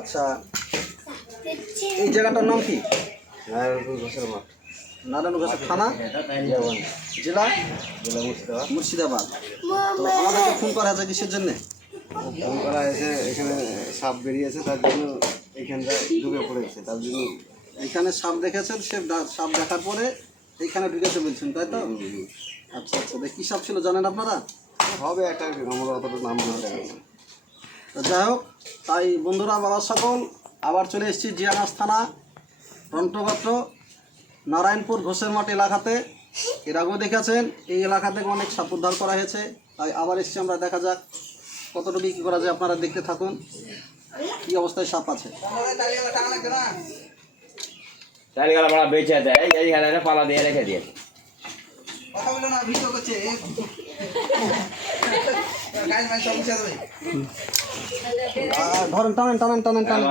আচ্ছা এই জায়গাটার নাম কি? নারায়ণপুর ঘোষের থানা? জেলা? জেলা মুর্শিদাবাদ মুর্শিদাবাদ কিসের জন্যে করা হয়েছে এখানে সাপ বেরিয়েছে তার জন্য? পড়েছে তার জন্য সাপ দেখেছেন, সে সাপ দেখার পরে এইখানে ঢুকেছে বলছেন, তাই তো? আচ্ছা আচ্ছা কী সাপ ছিল জানেন আপনারা? হবে একটা নাম না যাই হোক তাই বন্ধুরা বাবা সকল আবার চলে এসেছি জিয়ানাস থানা রন্টপাত্র নারায়ণপুর ঘোষের মাঠ এলাকাতে। এর আগেও দেখেছেন এই এলাকা থেকে অনেক সাপ উদ্ধার করা হয়েছে। তাই আবার এসেছি আমরা দেখা যাক কতটুকু কী করা যায় আপনারা দেখতে থাকুন। কী অবস্থায় সাপ আছে? বড়া বেঁচে এই পালা দিয়ে রেখে দিয়ে আর ধরেন টানেন টানেন টানেন টানেন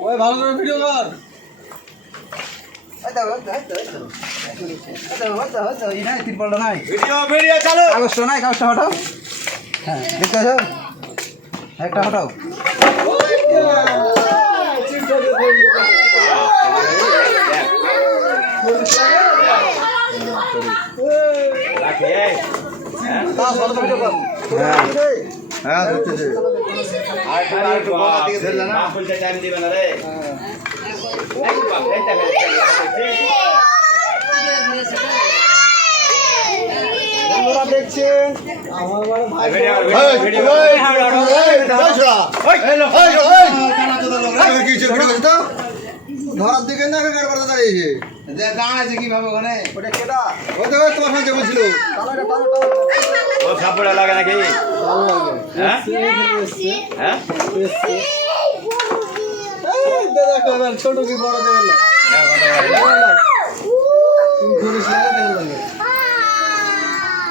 ওই ভালো করে ভিডিও কর। চালু। কাগজটা নাই কাগজটা হটাও। হ্যাঁ দেখতে একটা হটাও। রাখে হ্যাঁ টাইম দিবে না ভিডিও ধরার দিকে না গাড়ি পড়তে দাঁড়িয়েছে। ওটা কেডা ওই দেখো তোমার বলছিল। টানো ও সাপড়ে লাগে নাকি? হ্যাঁ? হ্যাঁ? এই দেখো ছোট কি বড় লাগে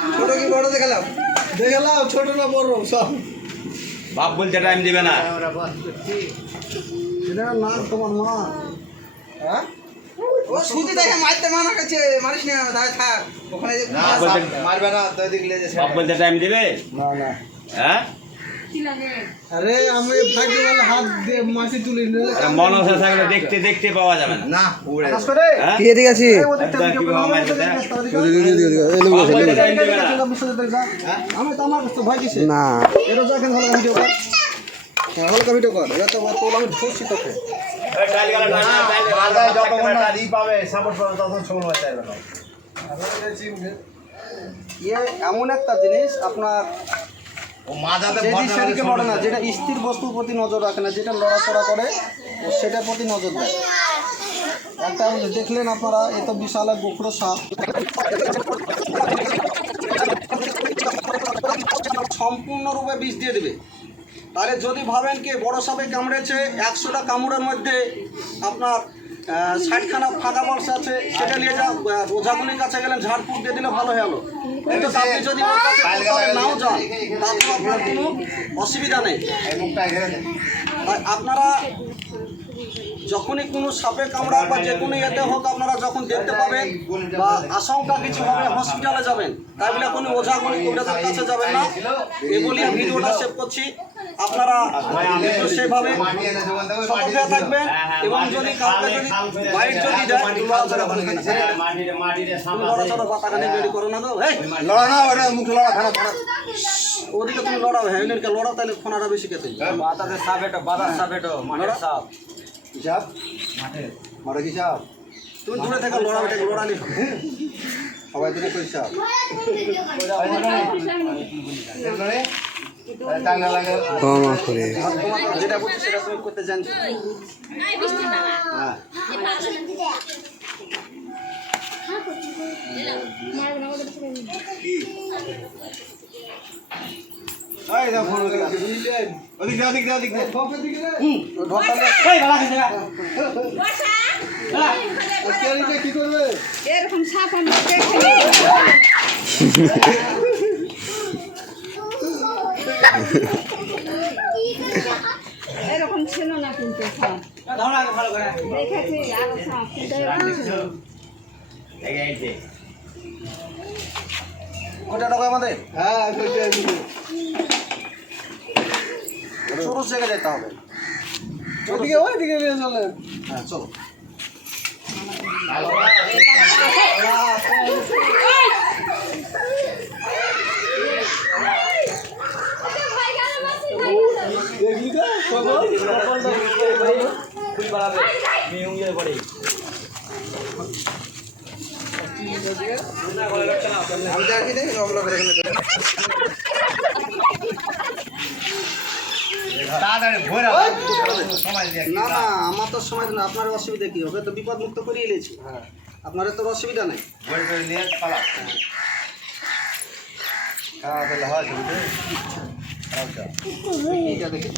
ছোট কি বড় দেখালাম দেখালাম ছোট না বড় সব। বাপ বলছে টাইম দিবে না। এটা না তোমার মা হ্যাঁ ও সুদি দেখে মারতে মানা করছে মারিস না তাই থাক ওখানে মারবে না তো দেখলে যে বাপ বলতে টাইম দিবে না না হ্যাঁ আরে আমি ভাগ্য হাত দিয়ে মাটি তুলি নিলে মনসা থাকলে দেখতে দেখতে পাওয়া যাবে না না উড়ে কাজ করে হ্যাঁ কি এদিকে আছি মারবে আমি তো আমার কাছে কিসে না এটা যা কেন ভিডিও কর হ্যাঁ, কর। এটা তো আমি তোকে না পাবে সাপোর্ট ইয়ে এমন একটা জিনিস আপনার পড়ে না যেটা স্থির বস্তুর প্রতি নজর রাখে না যেটা লড়াচড়া করে সেটার প্রতি নজর দেয়। একটা দেখলেন আপনারা এত বিশাল এক গোখরো সাপ। সম্পূর্ণরূপে বিষ দিয়ে দেবে। তাহলে যদি ভাবেন কি বড় সাপে কামড়েছে একশোটা কামড়ের মধ্যে আপনার ষাটখানা ফাঁকা বর্ষ আছে সেটা নিয়ে যা ওঝাগুলির কাছে গেলেন ঝাড়ফুঁক দিয়ে দিলে ভালো হলো কিন্তু আপনি যদি ওর কাছে নাও যান তাতেও আপনার কোনো অসুবিধা নেই। আপনারা যখনই কোনো সাপে কামড়া বা যে কোনো এতে হোক আপনারা যখন দেখতে পাবেন বা আশঙ্কা কিছু হবে হসপিটালে যাবেন। তাই বলে কোনো ওঝা কোনো কবিরাজের কাছে যাবেন না। এই বলে আমি ভিডিওটা সেভ করছি। আপনারা একটু সেভাবে সতর্ক থাকবেন এবং যদি কাউকে যদি বাইট যদি দেয় লড়াচড়া নিয়ে বেরি করো না তো লড়া না ওটা মুখ লড়া ওদিকে তুমি লড়াও হ্যাঁ লড়াও তাহলে ফোনাটা বেশি খেতে। বাতাসের সাপ এটা বাতাস সাপ এটা মাটির সাপ। কি সাপ মারা কি সাপ? তুমি দূরে থেকে লড়াও এটাকে লড়ানি? হবে সবাই দিনে কই সাপ? লাগে ক্ষমা করে যেটা বলছি সেটা তুমি করতে জানছো। হ্যাঁ। কি? এরকম দেখিনি এরকম ছিল না কিন্তু দেখেছি কোটা টাকা আমাদের? হ্যাঁ শুরু থেকে যেতে হবে। ওদিকে ওইদিকে নিয়ে চলেন হ্যাঁ চলো। আমি দেখি দেখি। রমলা করে এখানে তাড়াতাড়ি ভরে সময় দিয়ে না না আমার তো সময় না আপনার অসুবিধা কি হবে তো বিপদ মুক্ত করিয়ে নিয়েছি আপনার তো অসুবিধা নেই তাহলে হয় ছবিতে আচ্ছা এইটা দেখি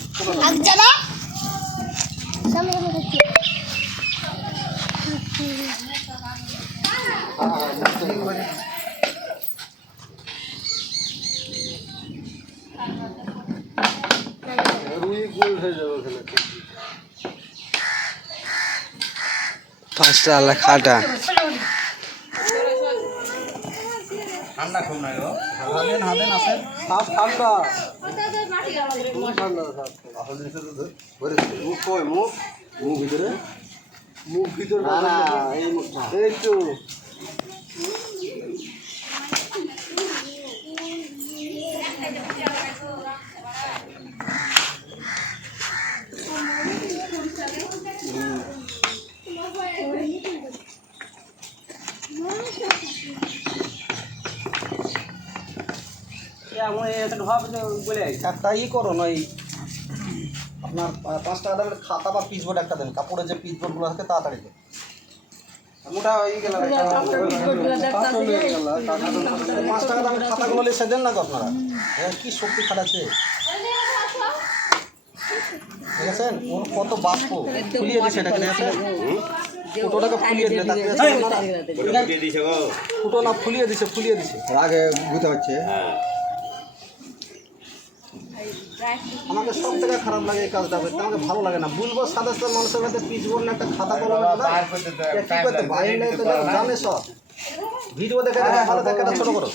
রুই গোল হয়ে যাবে ওখানে আলা খাটা। ঠান্ডা খুব নাই গো। হাতেন হাতেন আসেন সাপ ঠান্ডা ঠান্ডা সাপ আসল জিনিস তো ধরে মুখ। কই মুখ মুখ ভিতরে মুখ ভিতরে না না এই মুখটা। এই তো। একটা ই করো না এই আপনার পাঁচ টাকা দামের খাতা বা পিস বোর্ড একটা দেন কাপড়ের যে পিস বোর্ডগুলো থাকে তাড়াতাড়ি দেন। মোটা হয়ে গেল পাঁচ টাকা দামের খাতাগুলো লিখে দেন না তো আপনারা কি শক্তি খাটাচ্ছে দেখেছেন ওর কত বাষ্প? ফুলিয়ে দিচ্ছে এটাকে দেখেছেন ফুটোটাকে ফুলিয়ে দিলে তাকে দিছে ফুটো না ফুলিয়ে দিছে ফুলিয়ে দিছে। আগে বুঝতে পারছে হ্যাঁ। আমাকে সব থেকে খারাপ লাগে এই কাজটা করতে। আমাকে ভালো লাগে না। বলব সাদা সাদা মানুষের কাছে পিচ বোর্ড না একটা খাতা কলম কি করতে বাইরে নেই তো জানে সব। ভিডিও দেখে দেখে ভালো এটা ছোট করো।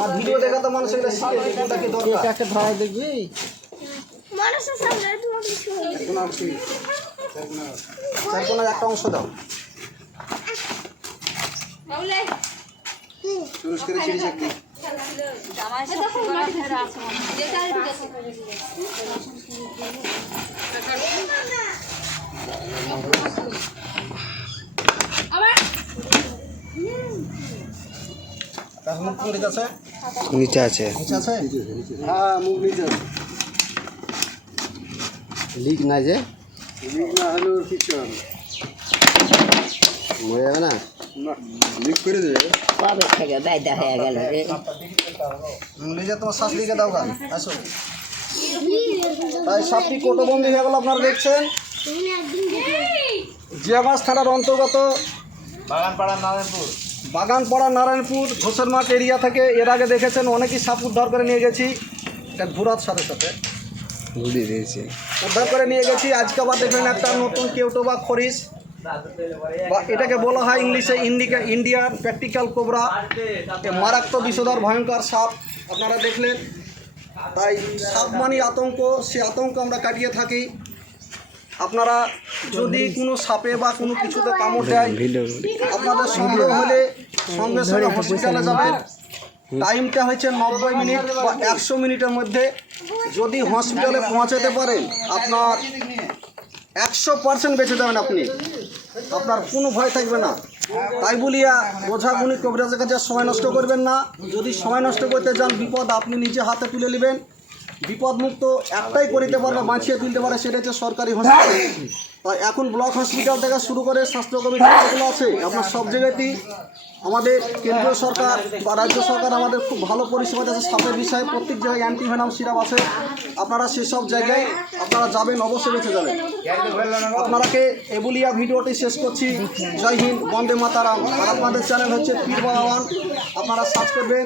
আর ভিডিও দেখে তো মানুষ এগুলো শিখে কোনটা কি দরকার। একটা ধরা দেখবি? চার কোনার একটা অংশ দাও। চুরুস করে ছিঁড়িস আছে। নিচে আছে। হ্যাঁ লিক না যে? লিক না হলেও কিছু হবে মরে যাবে না? কবে থেকে বেদা হয়ে গেল রে। নিজে তোমার শাশুড়িকে দাও গান আসো। তাই সাপটি কোটোবন্দি হয়ে গেল আপনারা দেখছেন। থানার অন্তর্গত বাগানপাড়া নারায়ণপুর। বাগানপাড়া নারায়ণপুর ঘোষের মাঠ এরিয়া থেকে এর আগে দেখেছেন অনেকই সাপ উদ্ধার করে নিয়ে গেছি। এটা ঘোরার সাথে সাথে। দিয়েছে। উদ্ধার করে নিয়ে গেছি। আজকে আবার দেখলেন একটা নতুন কেউটো বা খরিস বা এটাকে বলা হয় ইংলিশে ইন্ডিকা ইন্ডিয়ার প্র্যাকটিক্যাল কোবরা। মারাত্মক বিষধর, ভয়ঙ্কর সাপ আপনারা দেখলেন। তাই সাপ মানে আতঙ্ক, সে আতঙ্ক আমরা কাটিয়ে থাকি। আপনারা যদি কোনো সাপে বা কোনো কিছুতে কামড় দেয়, আপনাদের সন্দেহ হলে সঙ্গে সঙ্গে হসপিটালে যাবেন। টাইমটা হয়েছে নব্বই মিনিট বা একশো মিনিটের মধ্যে। যদি হসপিটালে পৌঁছাতে পারেন, আপনার একশো পার্সেন্ট বেঁচে যাবেন আপনি। আপনার কোনো ভয় থাকবে না। তাই বলিয়া বোঝা বোঝাগুনি কবিরাজের কাছে সময় নষ্ট করবেন না। যদি সময় নষ্ট করতে চান বিপদ আপনি নিজে হাতে তুলে নেবেন। বিপদমুক্ত একটাই করিতে পারবে বাঁচিয়ে তুলতে পারে, সেটা হচ্ছে সরকারি হসপিটাল। তাই এখন ব্লক হসপিটাল থেকে শুরু করে স্বাস্থ্য কমিটি আছে, আপনার সব জায়গাতেই আমাদের কেন্দ্রীয় সরকার বা রাজ্য সরকার আমাদের খুব ভালো পরিষেবা আছে সাপের বিষয়ে প্রত্যেক জায়গায় অ্যান্টিভেনাম সিরাপ আছে। আপনারা সেসব জায়গায় আপনারা যাবেন, অবশ্যই বেঁচে যাবেন। আপনারাকে এবুলিয়া ভিডিওটি শেষ করছি। জয় হিন্দ, বন্দে মাতারাম। আর আপনাদের চ্যানেল হচ্ছে পীর বাবান আপনারা সার্চ করবেন।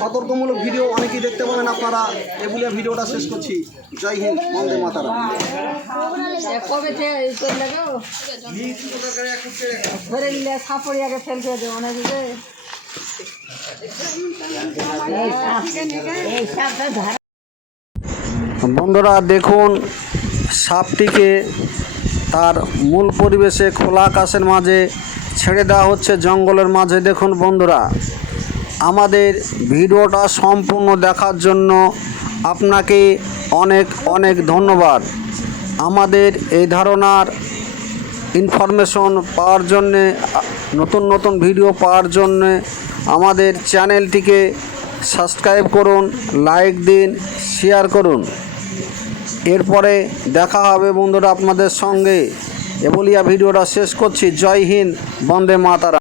সতর্কমূলক ভিডিও অনেকেই দেখতে পাবেন আপনারা। এবুলিয়া ভিডিওটা শেষ করছি। জয় হিন্দ, বন্দে মাতারাম। বন্ধুরা, দেখুন, সাপটিকে তার মূল পরিবেশে খোলা আকাশের মাঝে ছেড়ে দেওয়া হচ্ছে, জঙ্গলের মাঝে। দেখুন, বন্ধুরা, আমাদের ভিডিওটা সম্পূর্ণ দেখার জন্য আপনাকে অনেক অনেক ধন্যবাদ। আমাদের এই ধারণার ইনফরমেশন পাওয়ার জন্যে, নতুন নতুন ভিডিও পাওয়ার জন্যে আমাদের চ্যানেলটিকে সাবস্ক্রাইব করুন লাইক দিন শেয়ার করুন। এরপরে দেখা হবে বন্ধুরা আপনাদের সঙ্গে। এবলিয়া ভিডিওটা শেষ করছি। জয় হিন্দ, বন্দে মাতারা